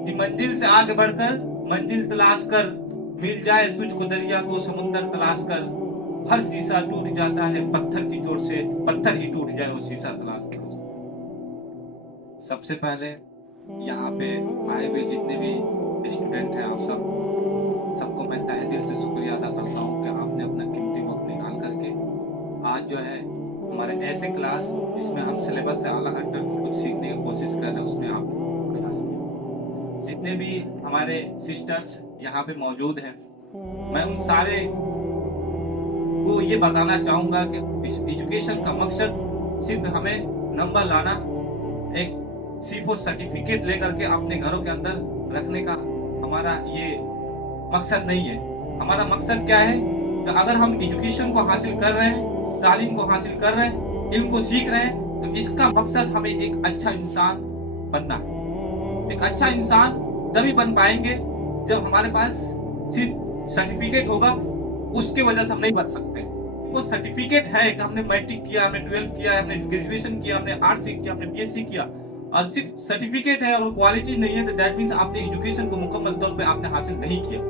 कि मंजिल से आगे बढ़कर मंजिल तलाश कर, मिल जाए तुझको दरिया को समुंदर तलाश कर, हर शीशा टूट जाता है पत्थर की चोट से, पत्थर ही टूट जाए वो शीशा तलाश कर। सबसे पहले यहाँ पे आए हुए जितने भी स्टूडेंट हैं, आप सबको मैं तहे दिल से शुक्रिया अदा करता हूँ कि आपने अपना कीमती वक्त निकाल करके आज जो है हमारे ऐसे क्लास जिसमें हम सिलेबस से अलग हटकर कुछ सीखने की कोशिश कर रहे हैं उसमें आप क्लास किए। जितने भी हमारे सिस्टर्स यहाँ पे मौजूद हैं, मैं उन सारे को ये बताना चाहूंगा कि इस एजुकेशन का मकसद सिर्फ हमें नंबर लाना, एक C4 सर्टिफिकेट लेकर के अपने घरों के अंदर रखने का हमारा ये मकसद नहीं है। हमारा मकसद क्या है कि अगर हम एजुकेशन को हासिल कर रहे हैं, तालीम को हासिल कर रहे हैं, इल्म को सीख रहे हैं, तो इसका मकसद हमें एक अच्छा इंसान बनना है। एक अच्छा इंसान तभी बन पाएंगे जब हमारे पास सिर्फ सर्टिफिकेट होगा, उसके वजह से हम नहीं बन सकते। वो सर्टिफिकेट है कि हमने मैट्रिक किया, हमने 12 किया, हमने ग्रेजुएशन किया, हमने आर्ट्स किया, हमने BSc किया, और सिर्फ सर्टिफिकेट है और क्वालिटी नहीं है, तो दैट मींस आपने एजुकेशन को मुकम्मल तौर पे आपने हासिल नहीं किया।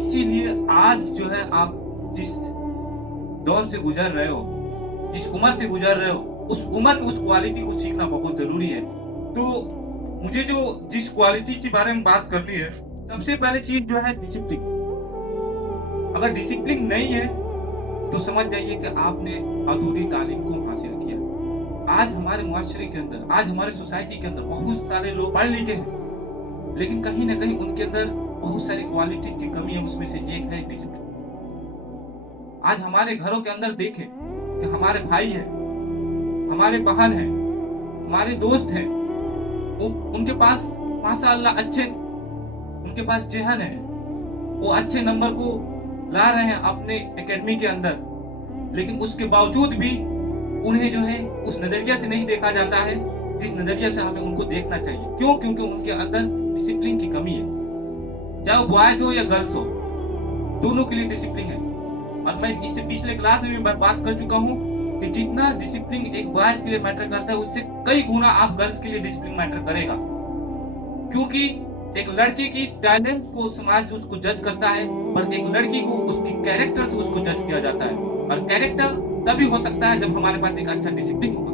इसीलिए आज जो है आप जिस दौर से गुजर रहे हो, जिस उम्र से गुजर रहे हो, उस उम्र में उस क्वालिटी को सीखना बहुत जरूरी है। तो मुझे जो जिस क्वालिटी के बारे में बात करनी है, सबसे पहले चीज जो है डिसिप्लिन। अगर डिसिप्लिन नहीं है तो समझ जाइए कि आपने अधूरी तालीम को हासिल किया। आज हमारे मुआशरे के अंदर, आज हमारे सोसाइटी के अंदर बहुत सारे लोग पढ़ लिखे हैं, लेकिन कहीं ना कहीं उनके अंदर बहुत सारी क्वालिटी की कमी है। उसमें से एक है डिसिप्लिन। आज हमारे घरों के अंदर देखें कि हमारे भाई हैं, हमारे बहन हैं, हमारे दोस्त हैं, उनके पास माशाअल्लाह अच्छे उनके पास जेहन है, वो अच्छे नंबर को ला रहे हैं अपने एकेडमी के अंदर, लेकिन उसके बावजूद भी उन्हें जो है उस नजरिया से नहीं देखा जाता है जिस नजरिया से हमें उनको देखना चाहिए। क्यों? क्योंकि उनके अंदर डिसिप्लिन की कमी है। चाहे वो बॉयज हो या गर्ल्स हो, दोनों के लिए डिसिप्लिन है। और मैं इससे पिछले क्लास में भी बात कर चुका हूँ कि जितना डिसिप्लिन एक बॉयज के लिए मैटर करता है, उससे कई गुना आप गर्ल्स के लिए डिसिप्लिन मैटर करेगा। क्योंकि एक लड़के की टैलेंट को समाज उसको जज करता है, पर एक लड़की को उसकी कैरेक्टर से उसको जज किया जाता है। और कैरेक्टर तभी हो सकता है जब हमारे पास एक अच्छा डिसिप्लिन होगा।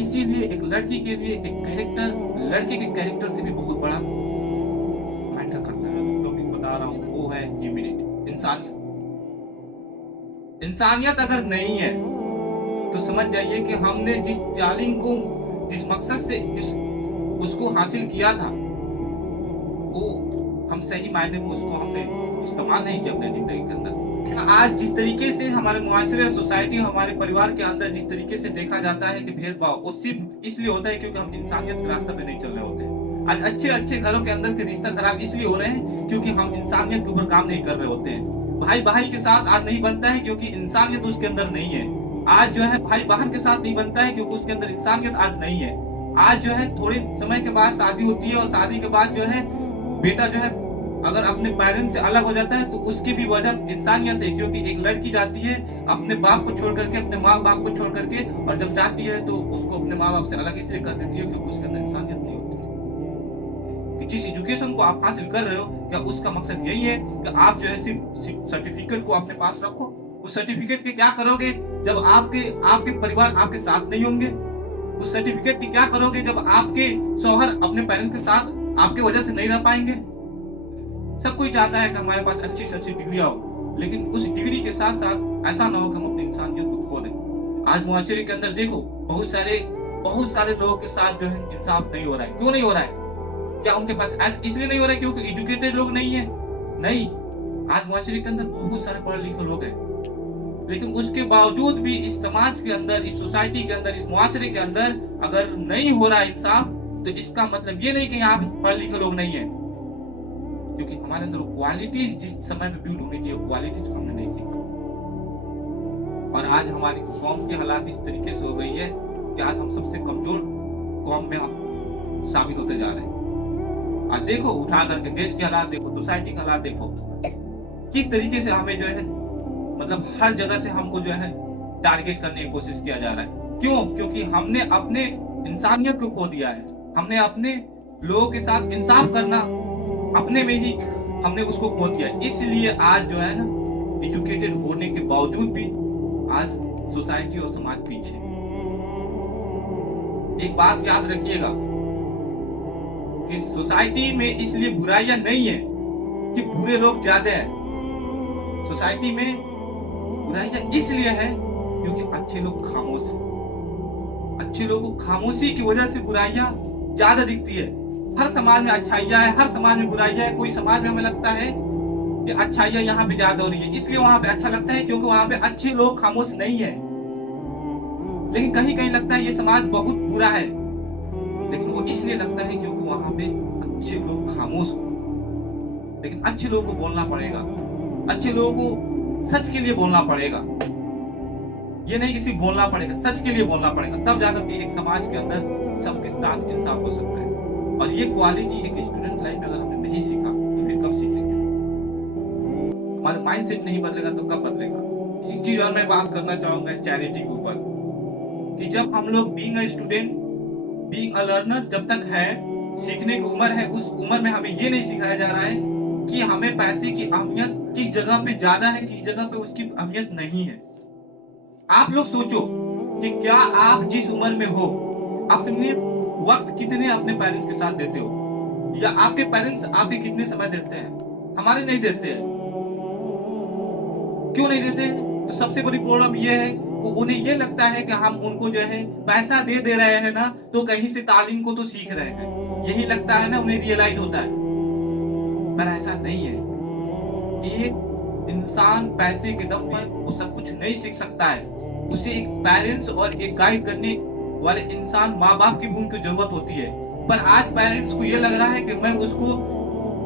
इसीलिए एक लड़की के लिए एक कैरेक्टर लड़के के कैरेक्टर से भी बहुत बड़ा मैटर करता है। तो मैं बता रहा हूँ वो है ह्यूमैनिटी, इंसानियत। इंसानियत अगर नहीं है तो समझ जाइए कि हमने जिस तालीम को, जिस मकसद से उसको हासिल किया था, वो हम सही मायने में उसको हमने इस्तेमाल नहीं किया अपने जिंदगी के अंदर। आज जिस तरीके से हमारे मुआशरे, सोसाइटी, हमारे परिवार के अंदर जिस तरीके से देखा जाता है कि भेदभाव, वो सिर्फ इसलिए होता है क्योंकि हम इंसानियत के रास्ते पे नहीं चल रहे होते हैं। आज अच्छे अच्छे घरों के अंदर के रिश्ता खराब इसलिए हो रहे हैं क्योंकि हम इंसानियत के ऊपर काम नहीं कर रहे होते हैं। भाई भाई के साथ आज नहीं बनता है क्योंकि इंसानियत उसके अंदर नहीं है। आज जो है भाई बहन के साथ नहीं बनता है क्योंकि उसके अंदर इंसानियत आज नहीं है। आज जो है थोड़े समय के बाद शादी होती है और शादी के बाद जो है बेटा जो है अगर अपने पेरेंट्स से अलग हो जाता है तो उसकी भी वजह इंसानियत है। क्योंकि एक लड़की जाती है अपने बाप को छोड़ करके, अपने माँ बाप को छोड़ करके, और जब जाती है तो उसको अपने माँ बाप से अलग इसलिए कर देती है क्योंकि उसके अंदर इंसानियत नहीं होती। कि जिस एजुकेशन को आप हासिल कर रहे हो, क्या उसका मकसद यही है कि आप जो है सिर्फ सर्टिफिकेट को अपने पास रखो? उस सर्टिफिकेट के क्या करोगे जब आपके परिवार आपके साथ नहीं होंगे? उस सर्टिफिकेट की क्या करोगे जब आपके शौहर अपने पेरेंट्स के साथ आपके वजह से नहीं रह पाएंगे? सब कोई चाहता है कि हमारे पास अच्छी से अच्छी डिग्री हो, लेकिन उस डिग्री के साथ साथ ऐसा ना हो कि हम अपनी इंसानियत को खो दें। आज मुआशरे के अंदर देखो बहुत सारे लोगों के साथ जो है इंसाफ नहीं हो रहा है। क्यों नहीं हो रहा है? क्या उनके पास इसलिए नहीं हो रहा है क्योंकि एजुकेटेड लोग नहीं है? नहीं, आज मुआशरे के अंदर बहुत सारे पढ़े लिखे लोग हैं, लेकिन उसके बावजूद भी इस समाज के अंदर, इस सोसाइटी के अंदर, इस मुआशरे के अंदर अगर नहीं हो रहा इंसाफ, तो इसका मतलब ये नहीं कि यहाँ पे पढ़े लिखे लोग नहीं है, क्योंकि हमारे अंदर क्वालिटीज जिस समय पे बिल्ड होनी चाहिए, क्वालिटीज को हमने नहीं सीखा। और आज हमारी कौम की हालात इस तरीके से हो गई है कि आज हम सबसे कमजोर कौम में हम शामिल होते जा रहे हैं। आज देखो उठा करके देश के हालात देखो, सोसाइटी के हालात देखो, किस तरीके से हमें जो है मतलब हर जगह से हमको जो है टारगेट करने की कोशिश किया जा रहा है। क्यों? क्योंकि हमने अपने इंसानियत को खो दिया है। हमने अपने लोगों के साथ इंसाफ करना अपने में ही हमने उसको खो दिया। इसलिए आज जो है ना, एजुकेटेड होने के बावजूद भी आज सोसाइटी और समाज पीछे। एक बात याद रखिएगा कि सोसाइटी में इसलिए बुराइयां नहीं है कि बुरे लोग ज्यादा है। सोसाइटी में बुराइयां इसलिए है क्योंकि अच्छे लोग खामोश हैं। अच्छे लोगों को खामोशी की वजह से बुराइयां ज्यादा दिखती है। हर समाज में अच्छाइयां है, हर समाज में बुराइयां है। कोई समाज में हमें लगता है कि अच्छाइयां यहाँ पे ज्यादा हो रही है, इसलिए वहां पे अच्छा लगता है क्योंकि वहां पे अच्छे लोग खामोश नहीं है। लेकिन कहीं कहीं लगता है ये समाज बहुत बुरा है, लेकिन वो इसलिए लगता है क्योंकि वहां पे अच्छे लोग खामोश हो। लेकिन अच्छे लोगों को बोलना पड़ेगा, अच्छे लोगों को सच के लिए बोलना पड़ेगा। ये नहीं कि सिर्फ बोलना पड़ेगा, सच के लिए बोलना पड़ेगा, तब जाकर के एक समाज के अंदर सबके साथ इंसाफ हो सकता है। और ये क्वालिटी एक स्टूडेंट लाइफ में अगर हमने नहीं सीखा तो फिर कब सीखेंगे? हमारा माइंडसेट नहीं बदलेगा तो कब बदलेगा? एक चीज और मैं बात करना चाहूंगा चैरिटी के ऊपर, कि जब हम लोग being a student, being a learner जब तक है, सीखने की उम्र है, उस उम्र में हमें ये नहीं सिखाया जा रहा है कि हमें पैसे की अहमियत किस जगह पे ज्यादा है, किस जगह पे उसकी अहमियत नहीं है। आप लोग सोचो कि क्या आप जिस उम्र में हो अपने वक्त कितने अपने पेरेंट्स के साथ देते हो, या आपके पेरेंट्स आपके कितने समय देते हैं? हमारे नहीं देते हैं। क्यों नहीं देते हैं? तो सबसे बड़ी प्रॉब्लम ये है कि उन्हें ये लगता है कि हम उनको जो है पैसा दे रहे हैं ना, तो कहीं से तालीम को तो सीख रहे हैं, यही लगता है ना, उन्हें रियलाइज होता है। पर ऐसा नहीं है। एक इंसान पैसे के दम पर वो सब कुछ नहीं सीख सकता है। उसे एक पेरेंट्स और एक गाइड करने वाले इंसान, माँ बाप की भी उनकी जरूरत होती है। पर आज पेरेंट्स को ये लग रहा है कि मैं उसको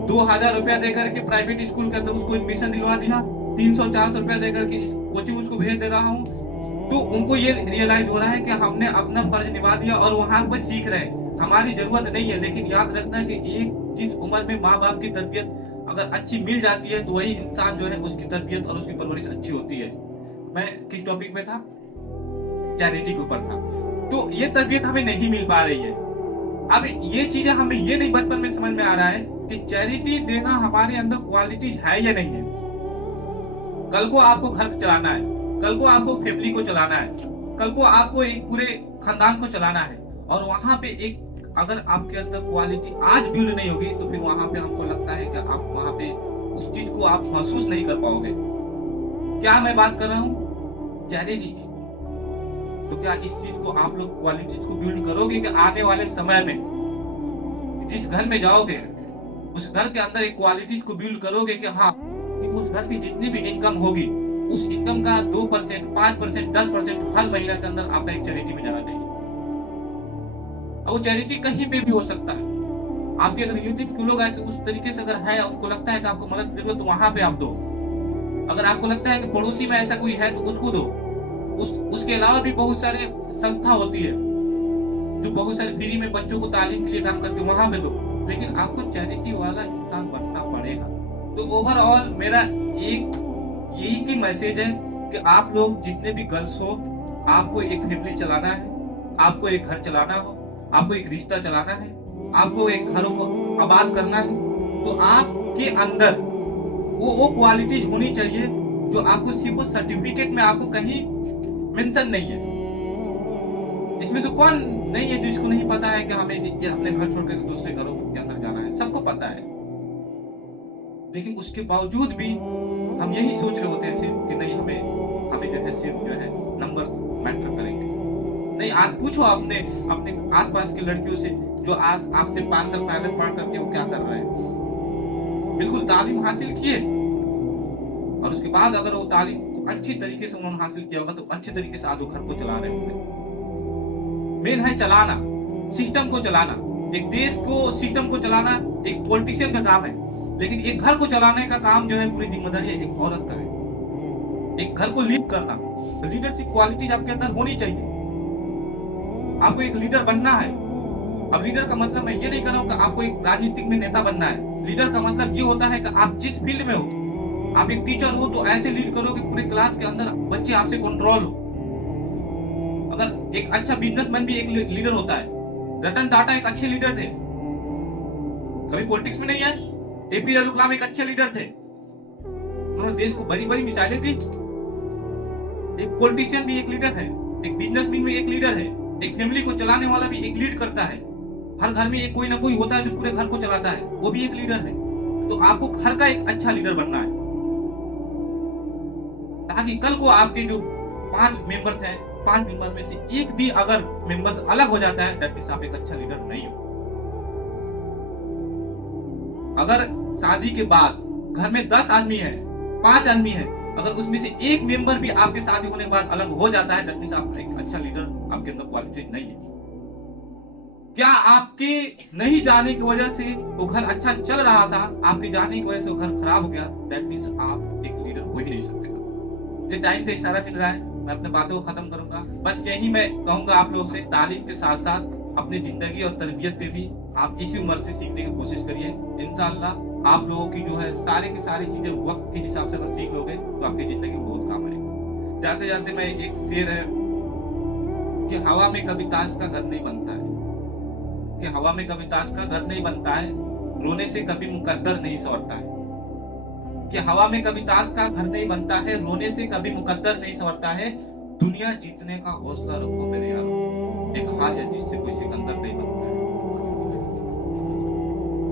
2000 रुपया देकर के प्राइवेट स्कूल के अंदर उसको एडमिशन दिलवा दिया, 300-400 रुपया देकर के कोचिंग उसको भेज दे रहा हूँ, तो उनको ये रियलाइज हो रहा है कि हमने अपना फर्ज निभा दिया और वहां पर सीख रहे हैं, हमारी जरूरत नहीं है। लेकिन याद रखना है कि एक जिस उम्र में माँ बाप की तरबियत अगर अच्छी मिल जाती है तो वही इंसान जो है उसकी तरबियत और उसकी परवरिश अच्छी होती है। मैं किस टॉपिक में था? चैरिटी के ऊपर था। तो ये तरबियत हमें नहीं मिल पा रही है। अब ये चीजें हमें ये नहीं बचपन में समझ में आ रहा है कि चैरिटी देना हमारे अंदर क्वालिटीज है या नहीं है। कल को आपको घर चलाना है, कल को आपको फैमिली को चलाना है, कल को आपको एक पूरे खानदान को चलाना है, और वहां पे एक अगर आपके अंदर क्वालिटी आज बिल्ड नहीं होगी तो फिर वहां पे हमको लगता है कि आप वहां पे उस चीज को आप महसूस नहीं कर पाओगे। क्या मैं बात कर रहा हूँ? चैरिटी की। तो क्या इस चीज को आप लोग क्वालिटीज को बिल्ड करोगे कि आने वाले समय में जिस घर में जाओगे उस घर के अंदर एक क्वालिटीज को बिल्ड करोगे कि हाँ, कि उस घर की जितनी भी इनकम होगी उस इनकम का 2%, 5%, 10% हर महीने के अंदर आपका एक चैरिटी में जाना चाहिए। और वो चैरिटी कहीं पे भी हो सकता है। आपके अगर रिलेटिव के लोग ऐसे उस तरीके से अगर है, उनको लगता है कि आपको मदद की जरूरत, तो वहां पे आप दो। अगर आपको लगता है कि पड़ोसी में ऐसा कोई है तो उसको दो। उसके अलावा भी बहुत सारे संस्था होती है जो बहुत सारे फ्री में बच्चों को तालीम के लिए काम करते हैं, वहां पे दो। लेकिन आपको चैरिटी वाला इंसान बनना पड़ेगा। तो ओवरऑल मेरा एक यही की मैसेज है कि आप लोग जितने भी गर्ल्स हो, आपको एक फैमिली चलाना है, आपको एक घर चलाना हो, आपको एक रिश्ता चलाना है, आपको एक घरों को आबाद करना है, तो आपके अंदर वो क्वालिटीज होनी चाहिए जो आपको सिर्फ वो सर्टिफिकेट में आपको कहीं मेंशन नहीं है। इसमें से कौन नहीं है जिसको नहीं पता है कि हमें अपने घर छोड़कर दूसरे घरों के अंदर जाना है? सबको पता है। लेकिन उसके बावजूद भी हम यही सोच रहे होते हैं सिर्फ कि नहीं, हमें जो है सिर्फ जो है नंबर मैटर करेंगे। नहीं, आज पूछो अपने आसपास की लड़कियों से जो आज आपसे 5 साल पहले पढ़ करके वो क्या कर रहे हैं। बिल्कुल तालीम हासिल किए और उसके बाद अगर वो तालीम अच्छी तरीके से उन्होंने हासिल किया होगा तो अच्छे तरीके से आज वो घर को चला रहे होंगे। मेन है चलाना, सिस्टम को चलाना। एक देश को सिस्टम को चलाना एक पॉलिटिशियन का काम है, लेकिन एक घर को चलाने का काम जो है पूरी जिम्मेदारी एक औरत का है। एक घर को लीड करना, तो लीडरशिप क्वालिटीज आपके अंदर होनी चाहिए। आपको एक लीडर बनना है। अब लीडर का मतलब मैं ये नहीं कर रहा हूँ कि आपको एक राजनीतिक में नेता बनना है। लीडर का मतलब ये होता है कि आप जिस फील्ड में हो, आप एक टीचर हो तो ऐसे लीड करो कि पूरे क्लास के अंदर बच्चे आपसे कंट्रोल हो। अगर एक अच्छा बिजनेसमैन भी एक लीडर होता है, रतन टाटा एक अच्छे लीडर थे, कभी पॉलिटिक्स में नहीं आए। एपीजे अब्दुल कलाम एक अच्छे लीडर थे, उन्होंने देश को बड़ी बड़ी मिसाइलें दी। एक पॉलिटिशियन भी एक लीडर है, एक बिजनेसमैन भी एक लीडर है, एक फैमिली को चलाने वाला भी एक लीड करता है। हर घर में एक कोई ना कोई होता है जो पूरे घर को चलाता है, वो भी एक लीडर है। तो आपको घर का एक अच्छा लीडर बनना है, ताकि कल को आपके जो 5 मेंबर्स हैं, 5 मेंबर में से एक भी अगर मेंबर्स अलग हो जाता है, दैट मींस आप एक अच्छा लीडर नहीं हो। अगर शादी के बाद घर में 10 आदमी है, 5 आदमी है, अगर उसमें से एक मेंबर भी आपके शादी होने के बाद अलग हो जाता है, दैट मींस आप एक अच्छा लीडर, आपके अंदर क्वालिटी नहीं है। क्या आपके नहीं जाने की वजह से वो घर अच्छा चल रहा था, आपके जाने की वजह से वो घर खराब हो गया, दैट मींस आप एक लीडर हो ही नहीं सकते। मुझे टाइम का इशारा मिल रहा है, मैं अपने बातों को खत्म करूंगा। बस यही मैं कहूंगा आप लोगों से, तालीम के साथ साथ अपनी जिंदगी और तरबियत पे भी आप इसी उम्र से सीखने की कोशिश करिए। इंशाअल्लाह आप लोगों की जो है सारी की सारी चीजें वक्त के हिसाब से अगर सीख लोगे तो आपकी जिंदगी में बहुत काम आएगी। जाते जाते मैं एक शेर है कि हवा में कभी ताश का घर नहीं बनता है, कि हवा में कभी ताश का घर नहीं बनता है, रोने से कभी मुकद्दर नहीं संवरता है। कि हवा में कभी ताश का घर नहीं बनता है, रोने से कभी मुकद्दर नहीं संवरता है। दुनिया जीतने का हौसला रखो मेरे यारो, एक हार या जीत से कोई सिकंदर नहीं बनता।